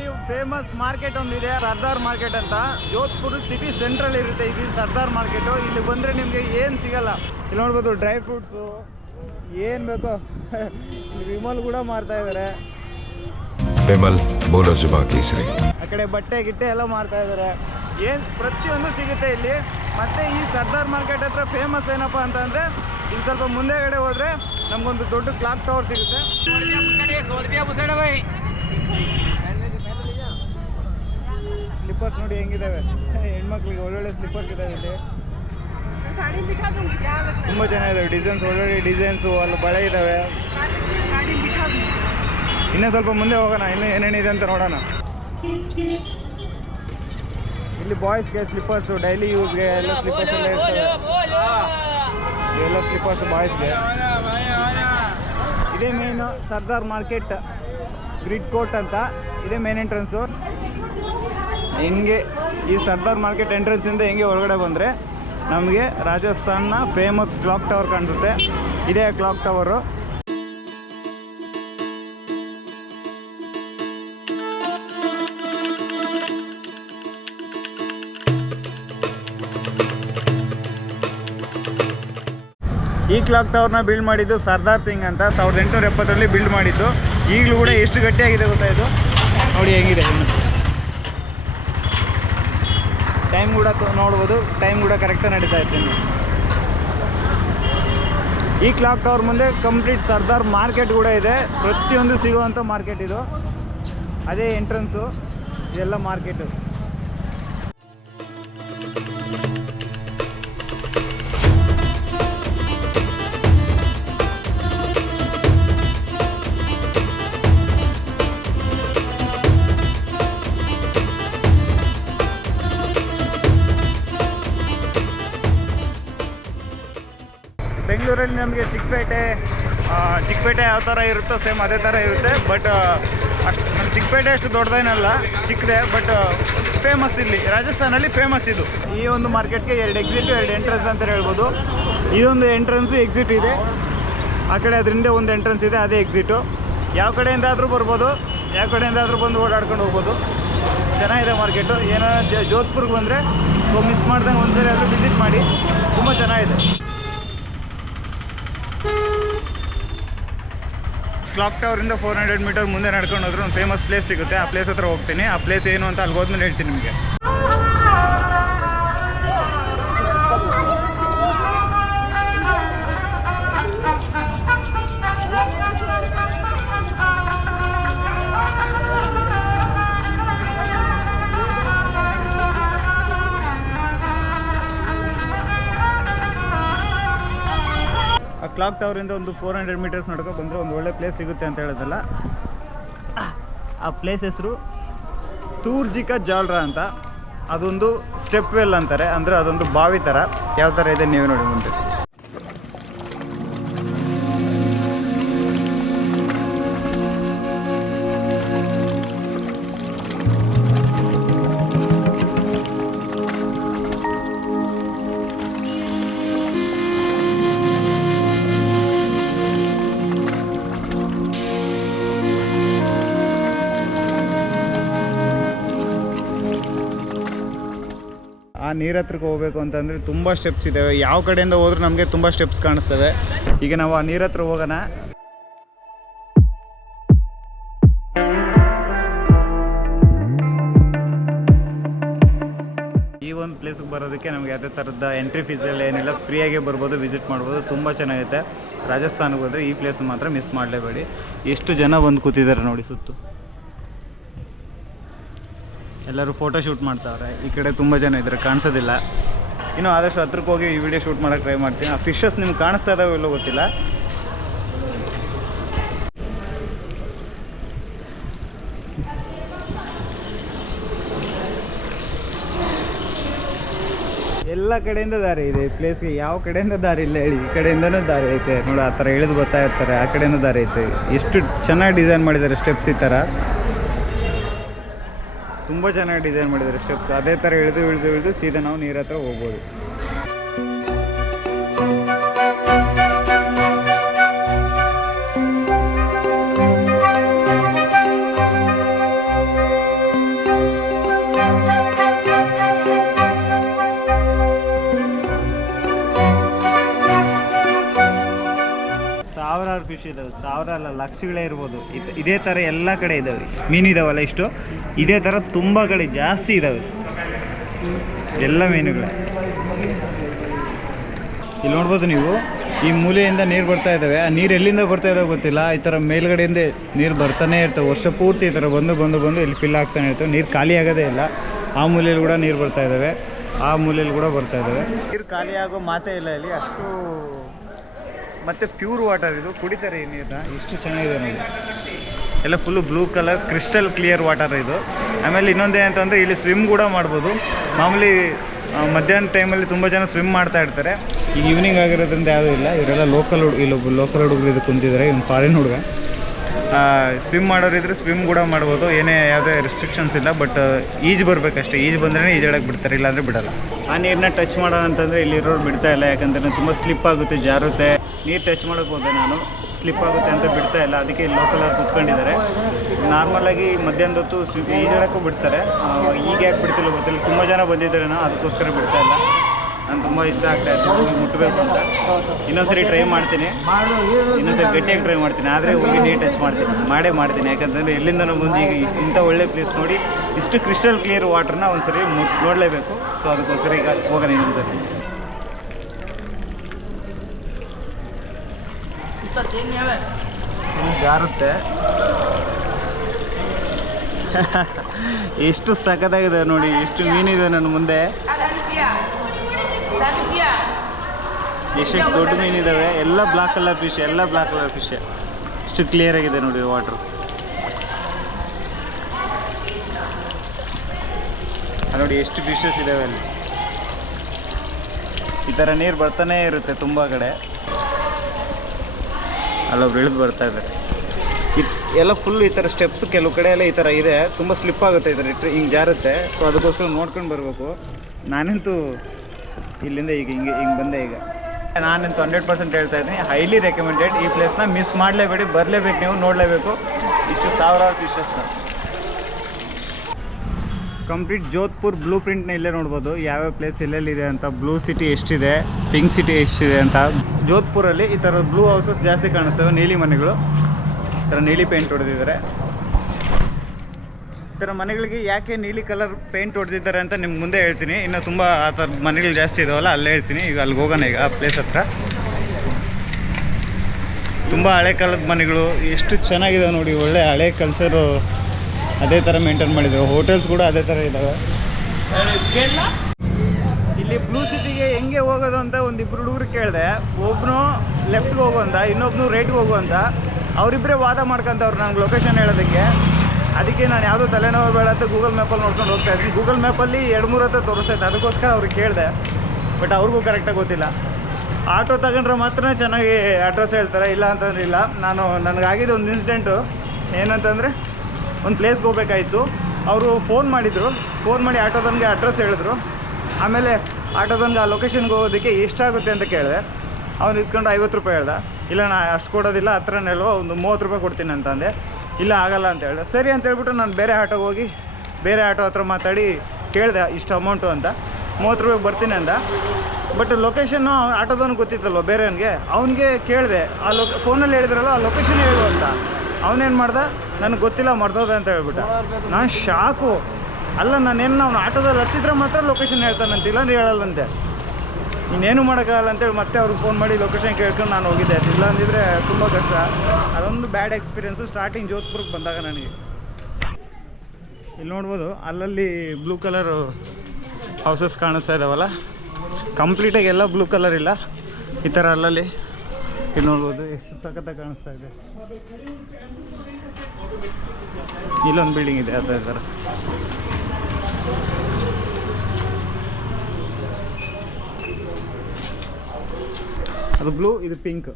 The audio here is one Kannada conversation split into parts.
ಇಲ್ಲಿ ಫೇಮಸ್ ಮಾರ್ಕೆಟ್ ಒಂದಿದೆ ಸರ್ದಾರ್ ಮಾರ್ಕೆಟ್ ಅಂತ. ಜೋಧ್ಪುರ್ ಸಿಟಿ ಸೆಂಟ್ರಲ್ ಇರುತ್ತೆ ಇದು ಸರ್ದಾರ್ ಮಾರ್ಕೆಟ್ ಇಲ್ಲಿ ಬಂದ್ರೆ ನಿಮಗೆ ಏನು ಸಿಗಲ್ಲ. ಇಲ್ಲಿ ನೋಡ್ಬೋದು ಡ್ರೈ ಫ್ರೂಟ್ಸ್ ಏನು ಬೇಕೋ. ವಿಮಲ್ ಕೂಡ ಮಾರ್ತಾ ಇದ್ದಾರೆ ವಿಮಲ್ ಆ ಕಡೆ ಬಟ್ಟೆ ಗಿಟ್ಟೆ ಎಲ್ಲ ಮಾರ್ತಾ ಇದ್ದಾರೆ ಏನು ಪ್ರತಿಯೊಂದು ಸಿಗುತ್ತೆ ಇಲ್ಲಿ. ಮತ್ತೆ ಈ ಸರ್ದಾರ್ ಮಾರ್ಕೆಟ್ ಹತ್ರ ಫೇಮಸ್ ಏನಪ್ಪ ಅಂತಂದರೆ ಇಲ್ಲಿ ಸ್ವಲ್ಪ ಮುಂದೆಗಡೆ ಹೋದರೆ ನಮಗೊಂದು ದೊಡ್ಡ ಕ್ಲಾಕ್ ಟವರ್ ಸಿಗುತ್ತೆ. ಸ್ಲಿಪ್ಪರ್ಸ್ ನೋಡಿ ಹೆಂಗಿದಾವೆ? ಹೆಣ್ಮಕ್ಳಿಗೆ ಒಳ್ಳೊಳ್ಳೆ ಸ್ಲಿಪ್ಪರ್ಸ್ ಇದಾವೆ ಇಲ್ಲಿ. ತುಂಬ ಚೆನ್ನಾಗಿದಾವೆ ಡಿಸೈನ್ಸ್ ಒಳ್ಳೊಳ್ಳೆ ಡಿಸೈನ್ಸು ಅಲ್ಲಿ ಬಳೆ ಇದ್ದಾವೆ ಇನ್ನೂ ಸ್ವಲ್ಪ ಮುಂದೆ ಹೋಗೋಣ. ಇನ್ನೂ ಏನೇನಿದೆ ಅಂತ ನೋಡೋಣ. ಇಲ್ಲಿ ಬಾಯ್ಸ್ಗೆ ಸ್ಲಿಪ್ಪರ್ಸ್ ಡೈಲಿ ಯೂಸ್ಗೆ ಎಲ್ಲ ಸ್ಲಿಪ್ಪರ್ಸ್ ಎಲ್ಲ ಇರ್ತವೆ. ಎಲ್ಲ ಸ್ಲಿಪ್ಪರ್ಸ್ ಬಾಯ್ಸ್ಗೆ ಇದೇ main Sardar market grid court ಅಂತ. ಇದೇ ಮೇನ್ ಎಂಟ್ರೆನ್ಸು ಹೆಂಗೆ ಈ ಸರ್ದಾರ್ ಮಾರ್ಕೆಟ್ ಎಂಟ್ರೆನ್ಸಿಂದ ಹೆಂಗೆ ಒಳಗಡೆ ಬಂದರೆ ನಮಗೆ ರಾಜಸ್ಥಾನ್ನ ಫೇಮಸ್ ಕ್ಲಾಕ್ ಟವರ್ ಕಾಣಿಸುತ್ತೆ. ಇದೇ ಕ್ಲಾಕ್ ಟವರು ಈ ಕ್ಲಾಕ್ ಟವರ್ನ ಬಿಲ್ಡ್ ಮಾಡಿದ್ದು ಸರ್ದಾರ್ ಸಿಂಗ್ ಅಂತ. ಸಾವಿರದ ಎಂಟುನೂರ ಎಪ್ಪತ್ತರಲ್ಲಿ ಬಿಲ್ಡ್ ಮಾಡಿದ್ದು. ಈಗಲೂ ಕೂಡ ಎಷ್ಟು ಗಟ್ಟಿಯಾಗಿದೆ ಗೊತ್ತಾ ಇದು? ನೋಡಿ ಹೆಂಗಿದೆ. ಟೈಮ್ ಕೂಡ ನೋಡ್ಬೋದು ಟೈಮ್ ಕೂಡ ಕರೆಕ್ಟಾಗಿ ನಡೀತಾ ಇರ್ತೀನಿ ಈ ಕ್ಲಾಕ್ ಟವರ್ ಮುಂದೆ ಕಂಪ್ಲೀಟ್ ಸರ್ದಾರ್ ಮಾರ್ಕೆಟ್ ಕೂಡ ಇದೆ. ಪ್ರತಿಯೊಂದು ಸಿಗುವಂಥ ಮಾರ್ಕೆಟ್ ಇದು. ಅದೇ ಎಂಟ್ರೆನ್ಸು ಇದೆಲ್ಲ ಮಾರ್ಕೆಟು ಬೆಂಗಳೂರಲ್ಲಿ ನಮಗೆ ಚಿಕ್ಕಪೇಟೆ ಚಿಕ್ಕಪೇಟೆ ಯಾವ ಥರ ಇರುತ್ತೋ ಸೇಮ್ ಅದೇ ಥರ ಇರುತ್ತೆ. ಬಟ್ ಅಷ್ಟು ನಮ್ಮ ಚಿಕ್ಕಪೇಟೆ ಅಷ್ಟು ದೊಡ್ಡದೇನಲ್ಲ, ಚಿಕ್ಕದೆ ಬಟ್ ಫೇಮಸ್ ಇಲ್ಲಿ. ರಾಜಸ್ಥಾನಲ್ಲಿ ಫೇಮಸ್ ಇದು. ಈ ಒಂದು ಮಾರ್ಕೆಟ್ಗೆ ಎರಡು ಎಕ್ಸಿಟ್ ಎರಡು ಎಂಟ್ರೆನ್ಸ್ ಅಂತ ಹೇಳ್ಬೋದು. ಇದೊಂದು ಎಂಟ್ರೆನ್ಸು ಎಕ್ಸಿಟ್ ಇದೆ. ಆ ಕಡೆ ಅದರಿಂದ ಒಂದು ಎಂಟ್ರೆನ್ಸ್ ಇದೆ, ಅದೇ ಎಕ್ಸಿಟು ಯಾವ ಕಡೆಯಿಂದ ಆದರೂ ಬರ್ಬೋದು. ಯಾವ ಕಡೆಯಿಂದ ಆದರೂ ಬಂದು ಓಡಾಡ್ಕೊಂಡು ಹೋಗ್ಬೋದು. ಚೆನ್ನಾಗಿದೆ ಮಾರ್ಕೆಟು. ಏನೋ ಜೋಧ್ಪುರ್ಗೆ ಬಂದರೆ ಮಿಸ್ ಮಾಡ್ದಂಗೆ ಒಂದ್ಸರಿ ಆದರೂ ವಿಸಿಟ್ ಮಾಡಿ. ತುಂಬ ಚೆನ್ನಾಗಿದೆ. ಕ್ಲಾಕ್ ಟವರಿಂದ ಫೋರ್ ಹಂಡ್ರೆಡ್ ಮೀಟರ್ ಮುಂದೆ ನಡ್ಕೊಂಡು ಹೋದ್ರೆ ಒಂದು ಫೇಮಸ್ ಪ್ಲೇಸ್ ಸಿಗುತ್ತೆ. ಆ ಪ್ಲೇಸ್ ಹತ್ರ ಹೋಗ್ತೀನಿ. ಆ ಪ್ಲೇಸ್ ಏನು ಅಂತ ಅಲ್ಲಿ ಹೋದ್ಮೇಲೆ ಹೇಳ್ತೀನಿ ನಿಮಗೆ. ಕ್ಲಾಕ್ ಟವರಿಂದ ಒಂದು ಫೋರ್ ಹಂಡ್ರೆಡ್ ಮೀಟರ್ಸ್ ನಡ್ಕೊ ಬಂದರೆ ಒಂದು ಒಳ್ಳೆ ಪ್ಲೇಸ್ ಸಿಗುತ್ತೆ ಅಂತ ಹೇಳೋದಲ್ಲ. ಆ ಪ್ಲೇಸ್ ಹೆಸರು ತೂರ್ಜಿಕ ಜಾಲ್ರ ಅಂತ. ಅದೊಂದು ಸ್ಟೆಪ್ ವೆಲ್ ಅಂತಾರೆ. ಅಂದರೆ ಅದೊಂದು ಬಾವಿ ಥರ ಯಾವ ಥರ ಇದೆ ನೀವು ನೋಡಿ ಮುಂದೆ. ನೀರ ಹತ್ರಕ್ಕೆ ಹೋಗ್ಬೇಕು ಅಂತಂದರೆ ತುಂಬ ಸ್ಟೆಪ್ಸ್ ಇದ್ದಾವೆ ಯಾವ ಕಡೆಯಿಂದ ಹೋದ್ರೂ ನಮಗೆ ತುಂಬ ಸ್ಟೆಪ್ಸ್ ಕಾಣಿಸ್ತವೆ. ಈಗ ನಾವು ಆ ನೀರ ಹತ್ರ ಹೋಗೋಣ. ಈ ಒಂದು ಪ್ಲೇಸ್ಗೆ ಬರೋದಕ್ಕೆ ನಮಗೆ ಯಾವುದೇ ಥರದ ಎಂಟ್ರಿ ಫೀಸ್ ಎಲ್ಲ ಏನಿಲ್ಲ. ಫ್ರೀಯಾಗಿ ಬರ್ಬೋದು ವಿಸಿಟ್ ಮಾಡ್ಬೋದು. ತುಂಬ ಚೆನ್ನಾಗೈತೆ. ರಾಜಸ್ಥಾನಕ್ಕೆ ಹೋದರೆ ಈ ಪ್ಲೇಸ್ ಮಾತ್ರ ಮಿಸ್ ಮಾಡಲೇಬೇಡಿ. ಎಷ್ಟು ಜನ ಬಂದು ಕೂತಿದ್ದಾರೆ ನೋಡಿ ಸುತ್ತು. ಎಲ್ಲರೂ ಫೋಟೋ ಶೂಟ್ ಮಾಡ್ತಾವ್ರೆ. ಈ ಕಡೆ ತುಂಬ ಜನ ಇದ್ದಾರೆ ಕಾಣಿಸೋದಿಲ್ಲ. ಇನ್ನು ಆದಷ್ಟು ಹತ್ರಕ್ಕೆ ಹೋಗಿ ಈ ವಿಡಿಯೋ ಶೂಟ್ ಮಾಡೋಕೆ ಟ್ರೈ ಮಾಡ್ತೀನಿ. ಆ ಫಿಶಸ್ ನಿಮ್ಗೆ ಕಾಣಿಸ್ತಾ ಇದಾವೆ ಇಲ್ಲೋ ಗೊತ್ತಿಲ್ಲ. ಎಲ್ಲ ಕಡೆಯಿಂದ ದಾರಿ ಇದೆ. ಈ ಪ್ಲೇಸ್ಗೆ ಯಾವ ಕಡೆಯಿಂದ ದಾರಿ ಇಲ್ಲ ಹೇಳಿ. ಈ ಕಡೆಯಿಂದನೂ ದಾರಿ ಐತೆ. ನೋಡಿ, ಆ ಥರ ಇಳಿದು ಬರ್ತಾ ಇರ್ತಾರೆ. ಆ ಕಡೆಯಿಂದ ದಾರಿ ಐತೆ. ಎಷ್ಟು ಚೆನ್ನಾಗಿ ಡಿಸೈನ್ ಮಾಡಿದ್ದಾರೆ ಸ್ಟೆಪ್ಸ್ ಈ ಥರ. ತುಂಬ ಚೆನ್ನಾಗಿ ಡಿಸೈನ್ ಮಾಡಿದ್ದಾರೆ ಸ್ಟೆಪ್ಸ್. ಅದೇ ಥರ ಇಳಿದು ಇಳಿದು ಇಳಿದು ಸೀದಾ ನಾವು ನೀರ ಹತ್ರ ಹೋಗ್ಬೋದು. ಇದಾವೆ ಅಲ್ಲ ಲಕ್ಷಗಳೇ ಇರ್ಬೋದು. ಇದ್- ಥರ ಎಲ್ಲ ಕಡೆ ಇದ್ದಾವೆ ಮೀನು ಇದಾವಲ್ಲ ಇಷ್ಟು? ಇದೇ ಥರ ತುಂಬ ಕಡೆ ಜಾಸ್ತಿ ಇದ್ದಾವೆ ಎಲ್ಲ ಮೀನುಗಳೇ. ಇಲ್ಲಿ ನೋಡ್ಬೋದು ನೀವು, ಈ ಮೂಲೆಯಿಂದ ನೀರು ಬರ್ತಾ ಇದ್ದಾವೆ ಆ ನೀರು ಎಲ್ಲಿಂದ ಬರ್ತಾ ಇದಾವೆ ಗೊತ್ತಿಲ್ಲ. ಈ ಥರ ಮೇಲ್ಗಡೆಯಿಂದ ನೀರು ಬರ್ತಾನೆ ಇರ್ತವೆ. ವರ್ಷ ಪೂರ್ತಿ ಈ ಥರ ಬಂದು ಬಂದು ಬಂದು ಇಲ್ಲಿ ಫಿಲ್ ಆಗ್ತಾನೆ ಇರ್ತವೆ. ನೀರು ಖಾಲಿ ಆಗೋದೇ ಇಲ್ಲ. ಆ ಮೂಲೆಯಲ್ಲಿ ಕೂಡ ನೀರು ಬರ್ತಾ ಇದ್ದಾವೆ ಆ ಮೂಲೆಯಲ್ಲಿ ಕೂಡ ಬರ್ತಾ ಇದ್ದಾವೆ ನೀರು ಖಾಲಿ ಆಗೋ ಮಾತೇ ಇಲ್ಲ ಇಲ್ಲಿ. ಅಷ್ಟು ಮತ್ತು ಪ್ಯೂರ್ ವಾಟರ್ ಇದು. ಕುಡಿತಾರೆ ಈ ನೀರನ್ನ ಎಷ್ಟು ಚೆನ್ನಾಗಿದೆ ನೋಡಿ. ಎಲ್ಲ full blue colour crystal clear water ಇದು. ಆಮೇಲೆ ಇನ್ನೊಂದೇನಂತಂದರೆ ಇಲ್ಲಿ ಸ್ವಿಮ್ ಕೂಡ ಮಾಡ್ಬೋದು. ಮಾಮೂಲಿ ಮಧ್ಯಾಹ್ನ ಟೈಮಲ್ಲಿ ತುಂಬ ಜನ ಸ್ವಿಮ್ ಮಾಡ್ತಾ ಇರ್ತಾರೆ. ಈಗ ಈವ್ನಿಂಗ್ ಆಗಿರೋದ್ರಿಂದ ಯಾವುದೂ ಇಲ್ಲ. ಇವರೆಲ್ಲ ಲೋಕಲ್ ಹುಡುಗ ಇಲ್ಲೊಬ್ಬ ಲೋಕಲ್ ಹುಡುಗರು ಇದು ಕುಂತಿದ್ದಾರೆ ಇವ್ನು ಫಾರಿನ್ ಹುಡುಗ. ಸ್ವಿಮ್ ಮಾಡೋರಿದ್ರೆ ಸ್ವಿಮ್ ಕೂಡ ಮಾಡ್ಬೋದು. ಏನೇ ಯಾವುದೇ ರೆಸ್ಟ್ರಿಕ್ಷನ್ಸ್ ಇಲ್ಲ ಬಟ್ ಈಜು ಬರಬೇಕಷ್ಟೇ. ಈಜು ಬಂದ್ರೆ ಈಜಾಡಕ್ಕೆ ಬಿಡ್ತಾರೆ ಇಲ್ಲಾಂದರೆ ಬಿಡಲ್ಲ. ಆ ನೀರನ್ನ ಟಚ್ ಮಾಡೋಣ ಅಂತಂದರೆ ಇಲ್ಲಿರೋರು ಬಿಡ್ತಾ ಇಲ್ಲ. ಯಾಕಂದರೆ ತುಂಬ ಸ್ಲಿಪ್ ಆಗುತ್ತೆ ಜಾರುತ್ತೆ. ನೀರು ಟಚ್ ಮಾಡೋಕ್ಕೆ ಹೋದೆ ನಾನು. ಸ್ಲಿಪ್ ಆಗುತ್ತೆ ಅಂತ ಬಿಡ್ತಾ ಇಲ್ಲ. ಅದಕ್ಕೆ ಲೋಕಲ್ ಅವ್ರು ಕುತ್ಕೊಂಡಿದ್ದಾರೆ. ನಾರ್ಮಲಾಗಿ ಮಧ್ಯಾಹ್ನದ ಹೊತ್ತು ಈಜಾಡೋಕ್ಕೂ ಬಿಡ್ತಾರೆ. ಈಗ ಯಾಕೆ ಬಿಡ್ತಿಲ್ಲ ಗೊತ್ತಿಲ್ಲ. ತುಂಬ ಜನ ಬಂದಿದ್ದಾರೆ ಅದಕ್ಕೋಸ್ಕರ ಬಿಡ್ತಾ ಇಲ್ಲ. ನಾನು ತುಂಬ ಇಷ್ಟ ಆಗ್ತಾ ಇತ್ತು ಹೋಗಿ ಮುಟ್ಟಬೇಕು ಅಂತ. ಇನ್ನೊಂದ್ಸರಿ ಟ್ರೈ ಮಾಡ್ತೀನಿ. ಇನ್ನೊಂದ್ಸರಿ ಗಟ್ಟಿಯಾಗಿ ಟ್ರೈ ಮಾಡ್ತೀನಿ. ಆದರೆ ಹೋಗಿ ನೀರು ಟಚ್ ಮಾಡ್ತೀನಿ. ಮಾಡೇ ಮಾಡ್ತೀನಿ. ಯಾಕಂತಂದರೆ ಎಲ್ಲಿಂದ ಬಂದು ಈಗ ಇಷ್ಟ ಇಂಥ ಒಳ್ಳೆ ಪ್ಲೇಸ್ ನೋಡಿ ಇಷ್ಟು ಕ್ರಿಸ್ಟಲ್ ಕ್ಲಿಯರ್ ವಾಟರ್ನ ಒಂದ್ಸರಿ ಮುಟ್ ನೋಡಲೇಬೇಕು. ಸೊ ಅದಕ್ಕೋಸ್ಕರ ಈಗ ಹೋಗೋಣ ಇನ್ನೊಂದ್ಸರಿ. ಜಾರುತ್ತೆ. ಎಷ್ಟು ಸಖತ್ತಾಗಿದೆ ನೋಡಿ, ಎಷ್ಟು ಮೀನಿದೆ ನನ್ನ ಮುಂದೆ. ಎಷ್ಟೆಷ್ಟು ದೊಡ್ಡ ಮೀನಿದ್ದಾವೆ ಎಲ್ಲ ಬ್ಲಾಕ್ ಕಲರ್ ಫಿಶ್ ಎಲ್ಲ ಬ್ಲಾಕ್ ಕಲರ್ ಫಿಶ್ ಎಷ್ಟು ಕ್ಲಿಯರ್ ಆಗಿದೆ ನೋಡಿ ವಾಟ್ರ್ ನೋಡಿ, ಎಷ್ಟು ಫಿಶಸ್ ಇದ್ದಾವೆ ಅಲ್ಲಿ. ಈ ಥರ ನೀರು ಬರ್ತಾನೆ ಇರುತ್ತೆ ತುಂಬ ಕಡೆ. ಅಲ್ಲೊಬ್ರು ಇಳಿದು ಬರ್ತಾ ಇದ್ದಾರೆ. ಇದ್- ಎಲ್ಲ ಫುಲ್ ಈ ಥರ ಸ್ಟೆಪ್ಸ್ ಕೆಲವು ಕಡೆ ಎಲ್ಲ ಈ ಥರ ಇದೆ. ತುಂಬ ಸ್ಲಿಪ್ ಆಗುತ್ತೆ ಈ ಥರ ಇಟ್ಟರೆ ಹಿಂಗೆ ಜಾರುತ್ತೆ. ಸೊ ಅದಕ್ಕೋಸ್ಕರ ನೋಡ್ಕೊಂಡು ಬರಬೇಕು. ನಾನಂತೂ ಇಲ್ಲಿಂದ ಈಗ ಹಿಂಗೆ ಹಿಂಗೆ ಬಂದೆ ಈಗ. ನಾನಂತೂ ಹಂಡ್ರೆಡ್ ಪರ್ಸೆಂಟ್ ಹೇಳ್ತಾ ಇದ್ದೀನಿ. ಹೈಲಿ ರೆಕಮೆಂಡೆಡ್ ಈ ಪ್ಲೇಸ್ನ ಮಿಸ್ ಮಾಡಲೇಬೇಡಿ, ಬರಲೇಬೇಕು ನೀವು, ನೋಡಲೇಬೇಕು. ಇಷ್ಟು ಸಾವಿರಾರು ಫಿಶಸ್ನ ಕಂಪ್ಲೀಟ್ ಜೋಧ್ಪುರ್ ಬ್ಲೂ ಪ್ರಿಂಟ್ನ ಇಲ್ಲೇ ನೋಡ್ಬೋದು. ಯಾವ್ಯಾವ ಪ್ಲೇಸ್ ಎಲ್ಲೆಲ್ಲಿದೆ ಅಂತ ಬ್ಲೂ ಸಿಟಿ ಎಷ್ಟಿದೆ ಪಿಂಕ್ ಸಿಟಿ ಎಷ್ಟಿದೆ ಅಂತ. ಜೋಧ್ಪುರಲ್ಲಿ ಈ ಥರ ಬ್ಲೂ ಹೌಸಸ್ ಜಾಸ್ತಿ ಕಾಣಿಸ್ತವೆ, ನೀಲಿ ಮನೆಗಳು. ಈ ಥರ ನೀಲಿ ಪೇಂಟ್ ಹೊಡೆದಿದ್ದಾರೆ. ಈ ಥರ ಮನೆಗಳಿಗೆ ಯಾಕೆ ನೀಲಿ ಕಲರ್ ಪೇಂಟ್ ಹೊಡೆದಿದ್ದಾರೆ ಅಂತ ನಿಮ್ಗೆ ಮುಂದೆ ಹೇಳ್ತೀನಿ. ಇನ್ನು ತುಂಬ ಆ ಥರ ಮನೆಗಳು ಜಾಸ್ತಿ ಇದಾವಲ್ಲ, ಅಲ್ಲೇ ಹೇಳ್ತೀನಿ. ಈಗ ಅಲ್ಲಿಗೆ ಹೋಗೋಣ ಈಗ, ಆ ಪ್ಲೇಸ್ ಹತ್ರ. ತುಂಬ ಹಳೆ ಕಾಲದ ಮನೆಗಳು, ಎಷ್ಟು ಚೆನ್ನಾಗಿದೆ ನೋಡಿ, ಒಳ್ಳೆ ಹಳೆ ಕಲ್ಚರು ಅದೇ ಥರ ಮೇಂಟೈನ್ ಮಾಡಿದ್ರು. ಹೋಟೆಲ್ಸ್ ಕೂಡ ಅದೇ ಥರ ಇದ್ದಾವೆ ಇಲ್ಲಿ ಬ್ಲೂ ಸಿಟಿಗೆ ಹೆಂಗೆ ಹೋಗೋದು ಅಂತ ಒಂದಿಬ್ರು ಹುಡುಗರು ಕೇಳಿದೆ. ಒಬ್ಬನು ಲೆಫ್ಟ್ಗೆ ಹೋಗು ಅಂತ ಇನ್ನೊಬ್ನು ರೈಟ್ಗೆ ಹೋಗು ಅಂತ ಅವರಿಬ್ಬರೇ ವಾದ ಮಾಡ್ಕೊಂತವ್ರು ನಂಗೆ ಲೊಕೇಶನ್ ಹೇಳೋದಕ್ಕೆ. ಅದಕ್ಕೆ ನಾನು ಯಾವುದೋ ತಲೆನೋವು ಬೇಡ ಅಂತ ಗೂಗಲ್ ಮ್ಯಾಪಲ್ಲಿ ನೋಡ್ಕೊಂಡು ಹೋಗ್ತಾ ಇದ್ದೀನಿ. ಗೂಗಲ್ ಮ್ಯಾಪಲ್ಲಿ ಎರಡು ಮೂರು ಹತ್ರ ತೋರಿಸ್ತೈತೆ ಅದಕ್ಕೋಸ್ಕರ ಅವ್ರಿಗೆ ಕೇಳಿದೆ. ಬಟ್ ಅವ್ರಿಗೂ ಕರೆಕ್ಟಾಗಿ ಗೊತ್ತಿಲ್ಲ. ಆಟೋ ತಗೊಂಡ್ರೆ ಮಾತ್ರ ಚೆನ್ನಾಗಿ ಅಡ್ರೆಸ್ ಹೇಳ್ತಾರೆ. ಇಲ್ಲ ಅಂತಂದ್ರೆ ಇಲ್ಲ. ನಾನು ನನಗಾಗಿದ್ದು ಒಂದು ಇನ್ಸಿಡೆಂಟು ಏನಂತಂದರೆ ಒಂದು ಪ್ಲೇಸ್ಗೆ ಹೋಗ್ಬೇಕಾಯಿತು. ಅವರು ಫೋನ್ ಮಾಡಿದರು. ಫೋನ್ ಮಾಡಿ ಆಟೋದನ್ಗೆ ಅಡ್ರೆಸ್ ಹೇಳಿದ್ರು. ಆಮೇಲೆ ಆಟೋದನ್ಗೆ ಆ ಲೊಕೇಶನ್ಗೆ ಹೋಗೋದಕ್ಕೆ ಎಷ್ಟಾಗುತ್ತೆ ಅಂತ ಕೇಳಿದೆ. ಅವ್ನು ಇಟ್ಕೊಂಡು ಐವತ್ತು ರೂಪಾಯಿ ಹೇಳ್ದೆ. ಇಲ್ಲ, ನಾ ಅಷ್ಟು ಕೊಡೋದಿಲ್ಲ ಹತ್ರನೆಲ್ಲೋ ಒಂದು ಮೂವತ್ತು ರೂಪಾಯಿ ಕೊಡ್ತೀನಿ ಅಂತಂದೆ ಇಲ್ಲ, ಆಗಲ್ಲ ಅಂತ ಹೇಳ್ದೆ. ಸರಿ ಅಂತ ಹೇಳ್ಬಿಟ್ಟು ನಾನು ಬೇರೆ ಆಟೋಗೆ ಹೋಗಿ, ಬೇರೆ ಆಟೋ ಹತ್ರ ಮಾತಾಡಿ ಕೇಳಿದೆ, ಇಷ್ಟು ಅಮೌಂಟು ಅಂತ. ಮೂವತ್ತು ರೂಪಾಯಿ ಬರ್ತೀನಿ ಅಂತ ಬಟ್ ಲೊಕೇಶನ್ನು ಆಟೋದವ್ನಿಗೆ ಗೊತ್ತಿತ್ತಲ್ವ, ಬೇರೆಯವನಿಗೆ? ಅವನಿಗೆ ಕೇಳಿದೆ, ಆ ಲೊ ಫೋನಲ್ಲಿ ಹೇಳಿದ್ರಲ್ಲ, ಆ ಲೊಕೇಶನ್ ಹೇಳು ಅಂತ. ಅವನೇನು ಮಾಡ್ದ? ನನಗೆ ಗೊತ್ತಿಲ್ಲ ಮರ್ತೋದೆ ಅಂತ ಹೇಳ್ಬಿಟ್ಟ. ನಾನು ಶಾಕು. ಅಲ್ಲ, ನಾನೇನು ನಾವು ಆಟೋದಲ್ಲಿ ಹತ್ತಿದ್ರೆ ಮಾತ್ರ ಲೊಕೇಶನ್ ಹೇಳ್ತಾನಂತ ಇಲ್ಲಾಂದ್ರೆ ಹೇಳಲ್ಲಂತೆ ಇನ್ನೇನು ಮಾಡೋಕ್ಕಾಗಲ್ಲ ಅಂತೇಳಿ ಮತ್ತೆ ಅವ್ರಿಗೆ ಫೋನ್ ಮಾಡಿ ಲೊಕೇಶನ್ ಕೇಳ್ಕೊಂಡು ನಾನು ಹೋಗಿದ್ದೆ. ಇಲ್ಲ ಅಂದಿದ್ರೆ ತುಂಬ ಕಷ್ಟ. ಅದೊಂದು ಬ್ಯಾಡ್ ಎಕ್ಸ್ಪೀರಿಯೆನ್ಸು ಸ್ಟಾರ್ಟಿಂಗ್ ಜೋಧ್ಪುರಕ್ಕೆ ಬಂದಾಗ ನನಗೆ. ಇಲ್ಲಿ ನೋಡ್ಬೋದು, ಅಲ್ಲಲ್ಲಿ ಬ್ಲೂ ಕಲರು ಹೌಸಸ್ ಕಾಣಿಸ್ತಾ ಇದ್ದಾವಲ್ಲ ಕಂಪ್ಲೀಟಾಗಿ ಎಲ್ಲ ಬ್ಲೂ ಕಲರ್ ಇಲ್ಲ. ಈ ಥರ ಅಲ್ಲಲ್ಲಿ. ಇಲ್ಲಿ ನೋಡ್ಬೋದು, ಎಷ್ಟು ಸಖತ್ತಾಗಿ ಕಾಣಿಸ್ತಾ ಇದೆ. ಇಲ್ಲೊಂದು ಬಿಲ್ಡಿಂಗ್ ಇದೆ, ಅದೇ ಥರ ಅದು ಬ್ಲೂ ಇದು ಪಿಂಕ್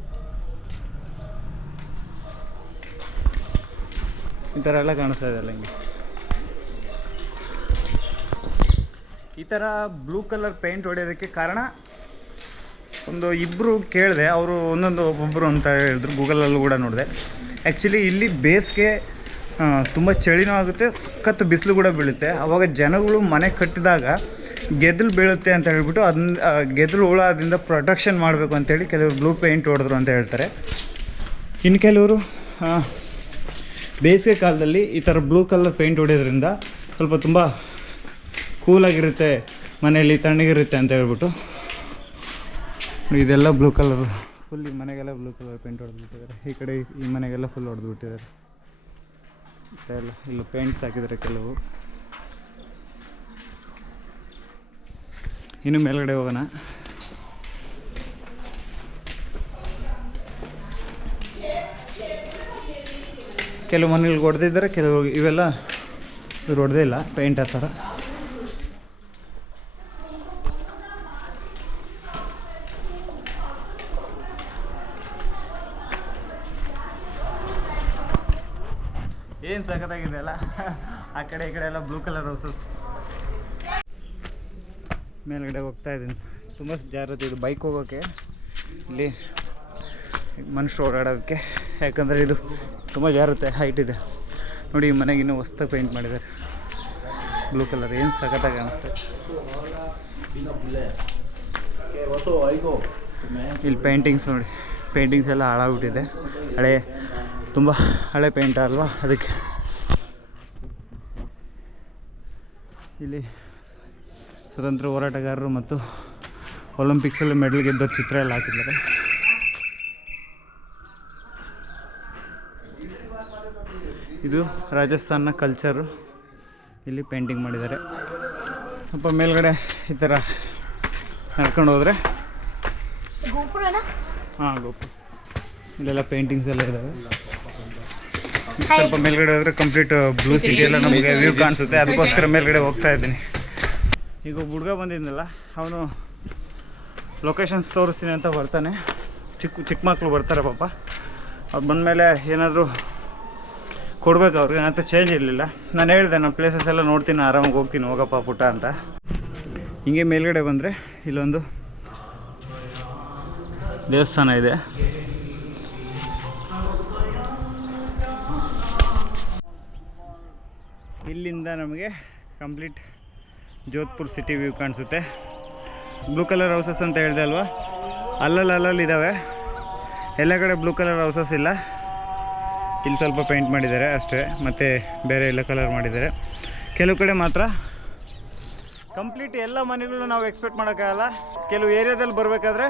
ಈ ಥರ ಎಲ್ಲ ಕಾಣಿಸ್ತಾ ಇದೆ ಅಲ್ಲ ಹಿಂಗೆ. ಈ ಥರ ಬ್ಲೂ ಕಲರ್ ಪೇಂಟ್ ಹೊಡೆಯೋದಕ್ಕೆ ಕಾರಣ ಒಂದು ಇಬ್ಬರು ಕೇಳಿದೆ, ಅವರು ಒಂದೊಂದು ಒಬ್ಬೊಬ್ಬರು ಅಂತ ಹೇಳಿದ್ರು ಗೂಗಲಲ್ಲೂ ಕೂಡ ನೋಡಿದೆ. ಆ್ಯಕ್ಚುಲಿ ಇಲ್ಲಿ ಬೇಸಿಗೆ ತುಂಬ ಚಳಿನೂ ಆಗುತ್ತೆ, ಸಖತ್ ಬಿಸಿಲು ಕೂಡ ಬೀಳುತ್ತೆ. ಆವಾಗ ಜನಗಳು ಮನೆ ಕಟ್ಟಿದಾಗ ಗೆದ್ದಲು ಬೀಳುತ್ತೆ ಅಂತ ಹೇಳ್ಬಿಟ್ಟು ಅದನ್ನ ಗೆದ್ದಲು ಹುಳದಿಂದ ಪ್ರೊಟೆಕ್ಷನ್ ಮಾಡಬೇಕು ಅಂತೇಳಿ ಕೆಲವರು ಬ್ಲೂ ಪೇಂಟ್ ಹೊಡೆದ್ರು ಅಂತ ಹೇಳ್ತಾರೆ. ಇನ್ನು ಕೆಲವರು ಬೇಸಿಗೆ ಕಾಲದಲ್ಲಿ ಈ ಥರ ಬ್ಲೂ ಕಲರ್ ಪೇಂಟ್ ಹೊಡೆಯೋದ್ರಿಂದ ಸ್ವಲ್ಪ ತುಂಬ ಕೂಲಾಗಿರುತ್ತೆ ಮನೆಯಲ್ಲಿ ತಣ್ಣಗಿರುತ್ತೆ ಅಂತ ಹೇಳ್ಬಿಟ್ಟು. ಇದೆಲ್ಲ ಬ್ಲೂ ಕಲರ್ ಫುಲ್ ಈ ಮನೆಗೆಲ್ಲ ಬ್ಲೂ ಕಲರ್ ಪೇಂಟ್ ಹೊಡೆದ್ಬಿಟ್ಟಿದ್ದಾರೆ ಈ ಕಡೆ ಈ ಮನೆಗೆಲ್ಲ ಫುಲ್ ಹೊಡೆದ್ಬಿಟ್ಟಿದ್ದಾರೆ ಎಲ್ಲ ಇಲ್ಲಿ ಪೇಂಟ್ಸ್ ಹಾಕಿದ್ದಾರೆ ಕೆಲವು. ಇನ್ನು ಮೇಲ್ಗಡೆ ಹೋಗೋಣ. ಕೆಲವು ಮನೆಗಳಿಗೆ ಹೊಡೆದಿದ್ದಾರೆ, ಕೆಲವು ಇವೆಲ್ಲ ಇವ್ರು ಹೊಡೆದೇ ಇಲ್ಲ ಪೇಂಟ್ ಆ ಥರ. ಏನು ಸಖತ್ತಾಗಿದೆ ಅಲ್ಲ? ಆ ಕಡೆ ಈ ಕಡೆ ಎಲ್ಲ ಬ್ಲೂ ಕಲರ್ ಹೌಸಸ್ ಮೇಲ್ಗಡೆ ಹೋಗ್ತಾ ಇದ್ದೀನಿ. ತುಂಬ ಜಾಗ್ರತೆ ಇದು ಬೈಕ್ ಹೋಗೋಕ್ಕೆ ಇಲ್ಲಿ ಮನುಷ್ಯರು ಓಡಾಡೋದಕ್ಕೆ. ಯಾಕಂದರೆ ಇದು ತುಂಬ ಜಾಗ್ರತೆ ಹೈಟ್ ಇದೆ. ನೋಡಿ, ಈ ಮನೆಗೆ ಇನ್ನೂ ಹೊಸ್ದಾಗಿ ಪೇಂಟ್ ಮಾಡಿದ್ದಾರೆ. ಬ್ಲೂ ಕಲರ್ ಏನು ಸಖತ್ತಾಗಿ ಕಾಣಿಸ್ತದೆ ಇಲ್ಲಿ ಪೇಂಟಿಂಗ್ಸ್ ನೋಡಿ. ಪೇಂಟಿಂಗ್ಸ್ ಎಲ್ಲ ಹಾಳಾಗ್ಬಿಟ್ಟಿದೆ. ಹಳೆ ತುಂಬ ಹಳೆ ಪೇಂಟ್ ಅಲ್ವಾ? ಅದಕ್ಕೆ. ಇಲ್ಲಿ ಸ್ವತಂತ್ರ ಹೋರಾಟಗಾರರು ಮತ್ತು ಒಲಿಂಪಿಕ್ಸಲ್ಲಿ ಮೆಡಲ್ ಗೆದ್ದವ್ರ ಚಿತ್ರ ಎಲ್ಲ ಹಾಕಿದ್ದಾರೆ. ಇದು ರಾಜಸ್ಥಾನ ಕಲ್ಚರು ಇಲ್ಲಿ ಪೇಂಟಿಂಗ್ ಮಾಡಿದ್ದಾರೆ. ಸ್ವಲ್ಪ ಮೇಲ್ಗಡೆ ಈ ಥರ ನಡ್ಕೊಂಡು ಹೋದರೆ. ಹಾಂ ಗೋಪು ಇಲ್ಲೆಲ್ಲ ಪೇಂಟಿಂಗ್ಸ್ ಎಲ್ಲ ಇದ್ದಾವೆ ಸ್ವಲ್ಪ ಮೇಲ್ಗಡೆ ಹೋದ್ರೆ ಕಂಪ್ಲೀಟ್ ಬ್ಲೂ ಸಿಟಿ ಎಲ್ಲ ನಮಗೆ ವ್ಯೂ ಕಾಣಿಸುತ್ತೆ. ಅದಕ್ಕೋಸ್ಕರ ಮೇಲ್ಗಡೆ ಹೋಗ್ತಾ ಇದ್ದೀನಿ. ಈಗ ಒಬ್ಬ ಹುಡುಗ ಬಂದಿದ್ನಲ್ಲ ಅವನು ಲೊಕೇಶನ್ಸ್ ತೋರಿಸ್ತೀನಿ ಅಂತ ಬರ್ತಾನೆ. ಚಿಕ್ಕ ಚಿಕ್ಕ ಮಕ್ಕಳು ಬರ್ತಾರೆ ಪಾಪ. ಅವ್ರು ಬಂದಮೇಲೆ ಏನಾದರೂ ಕೊಡ್ಬೇಕು ಅವ್ರಿಗೆ ಅಂತ ಚೇಂಜ್ ಇರಲಿಲ್ಲ. ನಾನು ಹೇಳಿದೆ ನಾನು ಪ್ಲೇಸಸ್ ಎಲ್ಲ ನೋಡ್ತೀನಿ ಆರಾಮಾಗಿ ಹೋಗ್ತೀನಿ ಹೋಗಪ್ಪ ಪುಟ್ಟ ಅಂತ. ಹಿಂಗೆ ಮೇಲ್ಗಡೆ ಬಂದರೆ ಇಲ್ಲೊಂದು ದೇವಸ್ಥಾನ ಇದೆ. ಇಲ್ಲಿಂದ ನಮಗೆ ಕಂಪ್ಲೀಟ್ ಜೋಧ್ಪುರ್ ಸಿಟಿ ವ್ಯೂ ಕಾಣಿಸುತ್ತೆ. ಬ್ಲೂ ಕಲರ್ ಹೌಸಸ್ ಅಂತ ಹೇಳಿದೆ ಅಲ್ವಾ? ಅಲ್ಲಲ್ಲಿ ಅಲ್ಲಲ್ಲಿ ಇದ್ದಾವೆ ಎಲ್ಲ ಕಡೆ ಬ್ಲೂ ಕಲರ್ ಹೌಸಸ್ ಇಲ್ಲ. ಇಲ್ಲಿ ಸ್ವಲ್ಪ ಪೇಂಟ್ ಮಾಡಿದ್ದಾರೆ ಅಷ್ಟೇ. ಮತ್ತು ಬೇರೆ ಎಲ್ಲ ಕಲರ್ ಮಾಡಿದ್ದಾರೆ. ಕೆಲವು ಕಡೆ ಮಾತ್ರ ಕಂಪ್ಲೀಟ್ ಎಲ್ಲ ಮನೆಗಳನ್ನ ನಾವು ಎಕ್ಸ್ಪೆಕ್ಟ್ ಮಾಡೋಕ್ಕಾಗಲ್ಲ. ಕೆಲವು ಏರಿಯಾದಲ್ಲಿ ಬರಬೇಕಾದ್ರೆ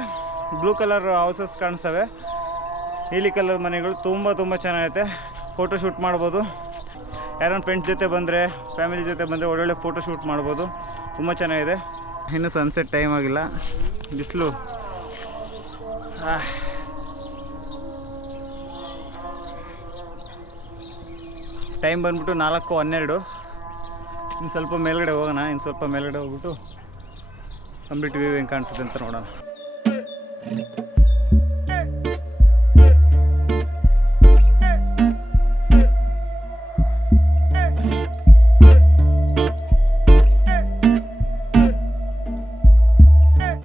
ಬ್ಲೂ ಕಲರ್ ಹೌಸಸ್ ಕಾಣಿಸ್ತವೆ. ನೀಲಿ ಕಲರ್ ಮನೆಗಳು ತುಂಬ ತುಂಬ ಚೆನ್ನಾಗೈತೆ. ಫೋಟೋ ಶೂಟ್ ಮಾಡ್ಬೋದು. ಯಾರನ್ನ ಫ್ರೆಂಡ್ಸ್ ಜೊತೆ ಬಂದರೆ ಫ್ಯಾಮಿಲಿ ಜೊತೆ ಬಂದರೆ ಒಳ್ಳೊಳ್ಳೆ ಫೋಟೋ ಶೂಟ್ ಮಾಡ್ಬೋದು. ತುಂಬ ಚೆನ್ನಾಗಿದೆ. ಇನ್ನೂ ಸನ್ಸೆಟ್ ಟೈಮ್ ಆಗಿಲ್ಲ. ಬಿಸಿಲು. ಟೈಮ್ ಬಂದ್ಬಿಟ್ಟು ನಾಲ್ಕು ಹನ್ನೆರಡು. ಇನ್ನು ಸ್ವಲ್ಪ ಮೇಲ್ಗಡೆ ಹೋಗೋಣ, ಇನ್ನು ಸ್ವಲ್ಪ ಮೇಲ್ಗಡೆ ಹೋಗ್ಬಿಟ್ಟು ಕಂಪ್ಲೀಟ್ ವ್ಯೂ ಹೆಂಗೆ ಕಾಣಿಸುತ್ತೆ ಅಂತ ನೋಡೋಣ.